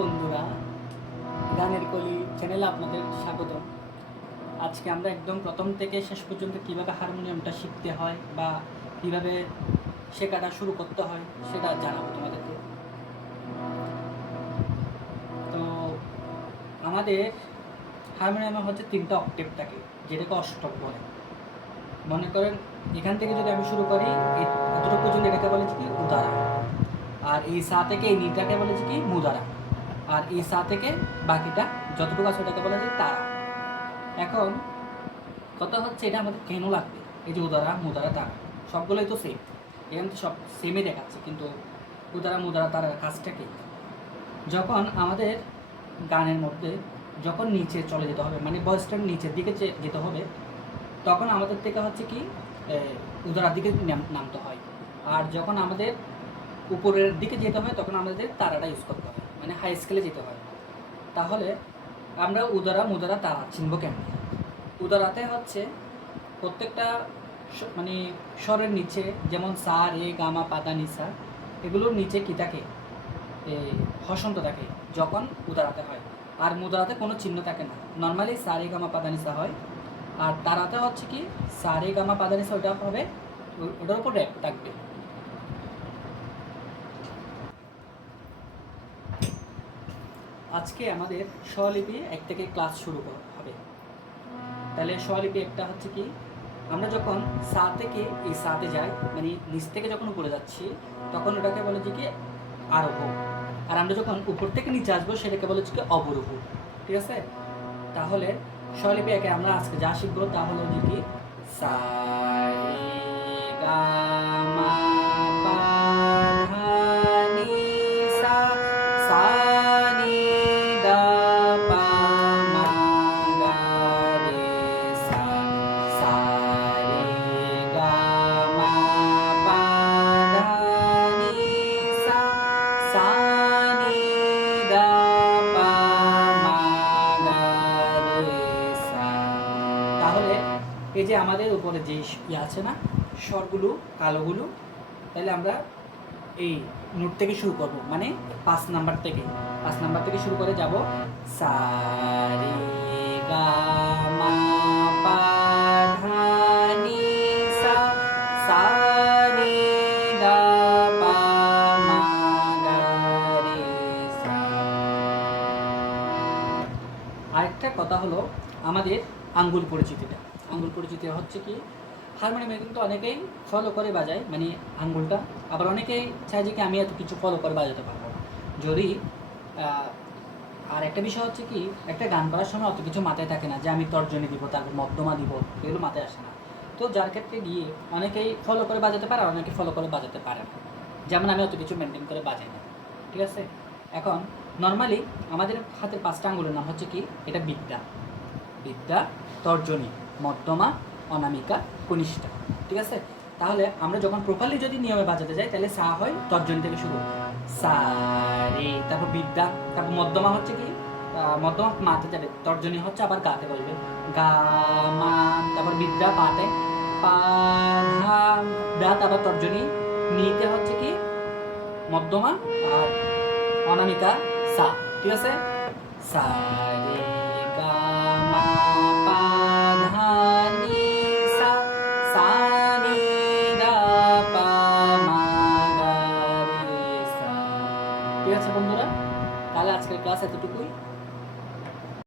বন্ধুরা, গানের কলি চ্যানেলে আপনাদের স্বাগত আজকে আমরা একদম প্রথম থেকে শেষ পর্যন্ত কীভাবে হারমোনিয়ামটা শিখতে হয় বা কীভাবে শেখাটা শুরু করতে হয় সেটা জানাব তোমাদেরকে। তো আমাদের হারমোনিয়ামে হচ্ছে তিনটা অক্টেভ থাকে, যেটাকে অষ্টক বলে। মনে করেন এখান থেকে যদি আমি শুরু করি এতটুকু পর্যন্ত এটাকে বলেছি কি উদারা আর এই সা থেকে এই নিটাকে বলেছে কি মুদারা আর এই সা থেকে বাকিটা যতটুকু আছে ওটাকে বলা যায় তারা। এখন কথা হচ্ছে এটা আমাদের কেন লাগবে? এই যে উদারা, মুদারা, তারা, সবগুলোই তো সেম এখানে তো সব সেমই দেখাচ্ছে, কিন্তু উদারা, মুদারা, তারার কাজটা কি? যখন আমাদের গানের মধ্যে যখন নিচে চলে যেতে হবে মানে ভয়েসটার নিচের দিকে যেতে হবে, তখন আমাদের থেকে হচ্ছে কি উদারার দিকে নাম- নামতে হয়। আর যখন আমাদের উপরের দিকে যেতে হয়, তখন আমাদের তারাটা ইউজ করতে হয়। মানে হাই স্কেলে যেতে হয়। তাহলে আমরা উদারা মুদারা তারা চিনব কেমন? উদারাতে হচ্ছে প্রত্যেকটা মানে স্বরের নিচে যেমন সা, রে গামা পাতা নিসা এগুলোর নিচে কি থাকে? হসন্ত থাকে যখন উদারাতে হয়। আর মুদারাতে কোনো চিহ্ন থাকে না। নর্মালি সা, রে গামা পাতা নিসা হয়। আর তারাতে হচ্ছে কি, সা, রে গামা পাতা নিসা ওটা হবে ওটার উপর র্যাপ থাকবে। আজকে আমাদের স্বলিপি এক থেকে ক্লাস শুরু হবে। তাহলে স্বলিপি একটা হচ্ছে কি, আমরা যখন সা থেকে এই সাতে যাই মানে নিচ থেকে যখন উপরে যাচ্ছি, তখন ওটাকে বলে যে কি আরোহ আর আমরা যখন উপর থেকে নিচে আসব, সেটাকে বলে হচ্ছে অবরোহ ঠিক আছে? তাহলে স্বলিপি একে আমরা আজকে যা শিখব তা হলো যে কি সা এই যে আমাদের উপরে যে ইয়ে আছে না, স্বরগুলো, কালোগুলো, তাহলে আমরা এই নোট থেকে শুরু করব। মানে পাঁচ নাম্বার থেকে। পাঁচ নাম্বার থেকে শুরু করে যাব। সা, রে, গা, মা, পা নি আরেকটা কথা হলো আমাদের আঙ্গুল পরিচিতিটা। আঙ্গুল পরিচিতি হচ্ছে কি? হারমোনিয়ামে কিন্তু অনেকেই ফলো করে বাজায় মানে আঙ্গুলটা। আবার অনেকেই চায় যে কি আমি এত কিছু ফলো করে বাজাতে পারব যদি আর একটা বিষয় হচ্ছে কি, একটা গান করার সময় অত কিছু মাথায় থাকে না যে আমি তর্জনী দিব, তারপর মধ্যমা দিব, এগুলো মাথায় আসে না। তো যার ক্ষেত্রে গিয়ে অনেকেই ফলো করে বাজাতে পারে, আর অনেকে ফলো করে বাজাতে পারে না। যেমন আমি অত কিছু মেনটেন করে বাজাই না। ঠিক আছে? এখন নর্মালি আমাদের হাতের পাঁচটা আঙ্গুলের নাম হচ্ছে কি? এটা বিদ্যা। বিদ্যা, তর্জনী মধ্যমা অনামিকা, কনিষ্ঠা। ঠিক আছে? তাহলে আমরা যখন প্রপারলি যদি নিয়মে বাজাতে যাই, তাহলে সা হয় তর্জনী থেকে শুরু। সা, রে, তারপর বিদ্যা, তারপর মধ্যমা হচ্ছে কি? মধ্যমা মাতে যাবে, তর্জনী হচ্ছে আবার গাতে বলবে গা, মা, তারপর বিদ্যা পাতে, পা, ধা তারপর তর্জনী, নিতে হচ্ছে কি? মধ্যমা আর অনামিকা সা। ঠিক আছে? সা আছে বন্ধুরা। তাহলে আজকের ক্লাস এতটুকুই।